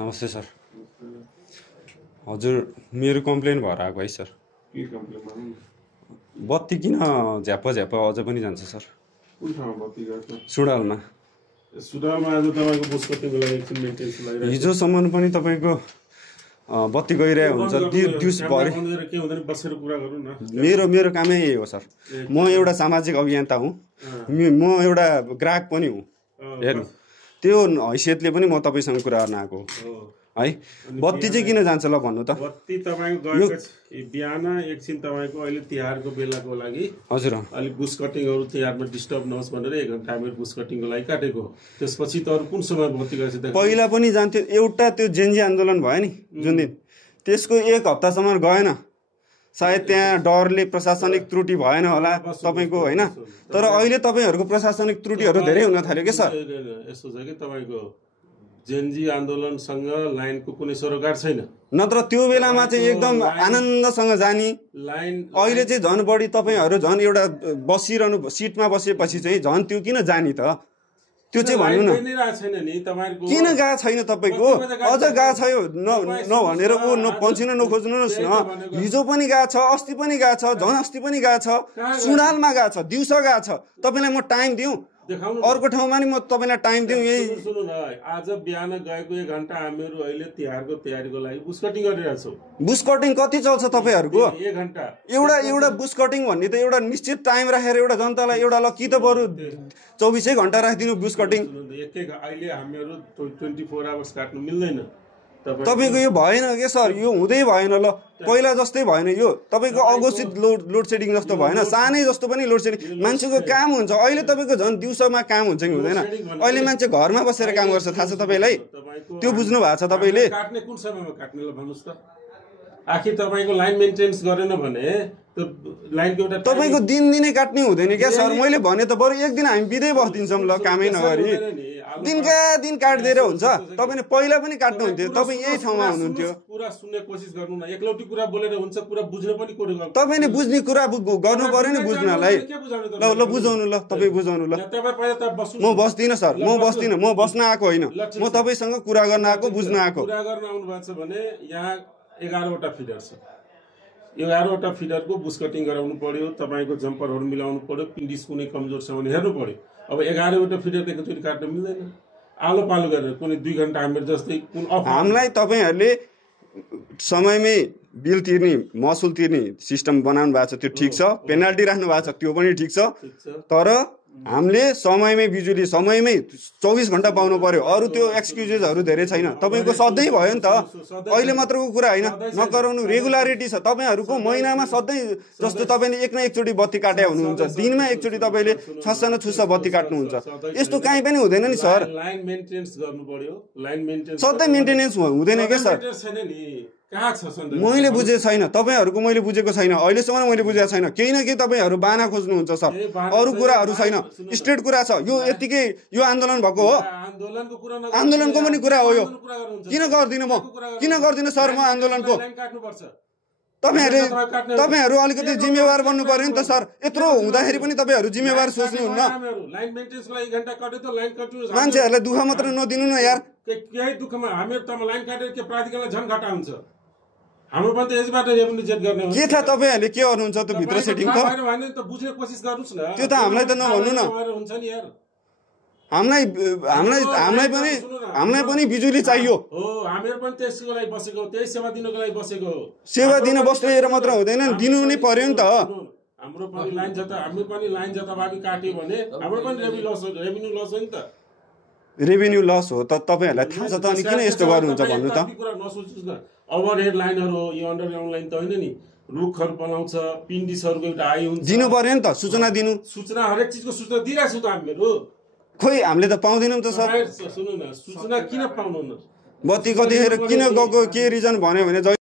नमस्ते सर। हजुर मेरो कम्प्लेन भएर आएको है सर। के कम्प्लेन गर्नु? बत्ती किन झ्याप झ्याप अझ पनि जान्छ सर? कुन ठाउँमा बत्ती गएको? सुडालमा। सुडालमा आज तपाईको बुस कटिङको लागि एकछिन मेन्टेनेन्स लागिरहेको छ। हिजोसम्म पनि तपाईको बत्ती गइरहेको हुन्छ दिउँसभरि। के हुँदैन बसेर कुरा गरौँ न। मेरो कामै यही हो सर। म एउटा सामाजिक अभियन्ता हुँ। म एउटा ग्राहक पनि हुँ। हेर्नु त्यो हैसियतले पनि म तपाईसँग कुरा गर्न आएको है। बत्ती चाहिँ किन जान्छ ल भन्नु त? बत्ती तपाईको गएको बिहान एकछिन तपाईको अहिले तिहारको बेलाको लागि हजुर अलि बुस कटिङहरु तिहारमा डिस्टर्ब नहोस् भनेर 1 घण्टा हामी बुस कटिङको लागि काटेको। त्यसपछि त अरु कुन समय बत्ती गएछ त? पहिला पनि जान्थ्यो। एउटा त्यो जेन्जी आन्दोलन भयो नि जुन दिन, त्यसको 1 हप्तासम्म गएन। सायद त्यहाँ डरले प्रशासनिक त्रुटि भएन होला तपाईको हैन। तर अहिले तपाईहरुको प्रशासनिक त्रुटिहरु धेरै हुन थाल्यो के सर? यस्तो छ कि तपाईको जेन्जी आन्दोलनसँग लाइनको कुनै सरोकार छैन। नत्र त्यो बेलामा चाहिँ एकदम आनन्दसँग जानी लाइन अहिले चाहिँ झन् बढी तपाईहरु झन् एउटा बसिरहनु सिटमा बसेपछि चाहिँ झन् त्यो किन जानी त? त्यो चाहिँ भन्नु न। किन गा छैन तपाईको? अझ गा छैन नभनेर ऊ पन्छिन नखोज्नुस् न। हिजो पनि गा छ, अस्ति पनि गा छ, झन् अस्ति पनि गा छ, सुडालमा गा छ, दिउँसो गा छ। तपाईलाई म टाइम दिउँ? अर्को ठाउँमा नि म तपाईलाई टाइम दिउँ? यही सुन्नु न, आज बिहान गएको 1 घण्टा हामीहरु अहिले तिहारको तयारीको लागि बुस कटिङ गरिरहेका छौं। बुस कटिङ कति चल्छ तपाईहरुको? 1 घण्टा। एउटा बुस कटिङ भन्ने त एउटा निश्चित टाइम राखेर एउटा जनतालाई एउटा ल कि त बरु 24 घण्टा राखिदिनु बुस कटिङ। अहिले हामीहरु 24 आवर्स काट्नु मिल्दैन। तपाईको यो भएन के सर? यो हुँदै भएन ल। पहिला जस्तै भएन यो। तपाईको अघोषित लोड सेडिङ जस्तो भएन। सानै जस्तो पनि लोड सेडिङ। मान्छेको काम हुन्छ। अहिले तपाईको झन् दिउँसोमा काम हुन्छ कि हुँदैन? अहिले मान्छे घरमा बसेर काम गर्छ, थाहा छ तपाईलाई? त्यो बुझ्नु भएको छ तपाईले? काट्ने कुन समयमा काट्ने ल भन्नुस् त? आखिर तपाईको लाइन मेन्टेनेन्स गरेन भने त्यो लाइनको एउटा तपाईको दिनै काट्ने हुँदैन क्या सर? मैले भने त बरु एक दिन हामी बिदै बस्दिन्छौँ ल, कामै नगरी। दिनका दिन काट्दिएर हुन्छ। तपाईले पहिला पनि काट्नु हुन्थ्यो। तपाई यही ठाउँमा हुनुहुन्थ्यो। कुरा सुन्ने कोसिस गर्नु न। एकलौटी कुरा बोलेर हुन्छ, कुरा बुझ्न पनि कोसिस गर्नु। तपाईले बुझ्ने कुरा गर्नु पर्यो नि बुझ्नलाई। ल बुझाउनु ल, तपाई बुझाउनु ल। म बस्दिन सर, म बस्दिन। म बस्न आएको होइन, म तपाईसँग कुरा गर्न आएको, बुझ्न आएको। कुरा गर्न आउनु भएको छ भने यहाँ 11 वटा फिडर छ। यो 11 वटा फिडरको बुस कटिङ गराउनु पर्यो। तपाईको जम्परहरु मिलाउनु पर्यो। पिन्डिस कुनै कमजोर छ भने हेर्नु पर्यो। अब 11 वटा फिडरको एकचोटी काट्न मिल्दैन। आलो पालो गरेर कुनै 2 घण्टा हामीहरु जस्तै कुन हामीलाई तपाईहरुले समयमै बिल तिर्ने, महसुल तिर्ने सिस्टम बनाउनु भएको छ, त्यो ठीक छ। पेनाल्टी राख्नु भएको छ, त्यो पनि ठीक छ। तर हामीले समयमै बिजुली समयमै 24 घण्टा पाउनु पर्यो। अरु त्यो एक्सक्युजेसहरु धेरै छैन। तपाईको सधैँ भयो नि त। अहिले मात्रको कुरा हैन, नगराउनु रेगुलारिटी छ। तपाईहरुको महिनामा सधैँ जस्तो तपाईले एक न एकचोटी बत्ती काटे हुनुहुन्छ। दिनमा एकचोटी तपाईले छस्सा बत्ती काट्नुहुन्छ। यस्तो काहीँ पनि हुँदैन नि सर। लाइन मेन्टेनेन्स गर्नु पर्यो। लाइन मेन्टेनेन्स सधैँ मेन्टेनेन्स हुँदैन के सर? कहाँ छ सन्देश? मैले बुझेको छैन। तपाईहरुको मैले बुझेको छैन। अहिलेसम्म मैले बुझेको छैन। केही न केही तपाईहरु बाना खोज्नुहुन्छ सर। अरु कुराहरु छैन। स्ट्रेट कुरा छ। यो यतिकै यो आन्दोलन भएको हो। आन्दोलनको कुरा न आन्दोलनको पनि कुरा हो यो। किन गर्दिन म? किन गर्दिन सर म आन्दोलनको? तपाईहरु अलिकति जिम्मेवार बन्नु पर्यो नि त सर। यत्रो हुँदाखेरि पनि तपाईहरु जिम्मेवार सोच्नुहुन्न। लाइन मेन्टेनेन्सको लागि 1 घण्टा काट्यो त लाइन काट्नु। मान्छेहरुलाई दुःख मात्र नदिनु न यार। केही दुःखमा हामीहरु त लाइन काटेर के प्राधिकरणलाई झन् घाटा हुन्छ। हाम्रो पनि त यसबाट रेभेन्यू जेट गर्ने हो। के थाहा तपाईहरुले के गर्नुहुन्छ त भित्र सेटिङ त? भने त बुझ्ने कोसिस गर्नुस् न। त्यो त हामीलाई त नभन्नु न। हुन्छ नि यार। हामीलाई पनि बिजुली चाहियो। हो हामीहरु पनि त्यसको लागि बसेको, त्यही सेवा दिनको लागि बसेको हो। सेवा दिन बस्नेर मात्र हुँदैन, दिनु नै पर्यो नि त। हाम्रो पनि लाइन जताभावी काट्यो भने हाम्रो पनि रेभेन्यू लस हो नि त। रेभेन्यू लस हो त तपाईहरुलाई थाहा छ त, अनि किन यस्तो गर्नुहुन्छ भन्नु त? कुरा नसोच्नुस् न। ओभरहेड लाइनहरु हो, यो अन्डरग्राउन्ड लाइन त होइन नि। रुखहरु बनाउँछ, पिन्डिसहरुको एउटा आइ हुन्छ। दिनु पर्यो नि त, सूचना दिनु। सूचना हरेक चीजको सूचना दिइराछु त हामीहरु। खोइ हामीले त पाउँदैनौँ त सर। सुन्नु न, सूचना किन पाउनु न? बत्ती कतिखेर किन गएको के रिजन भन्यो भने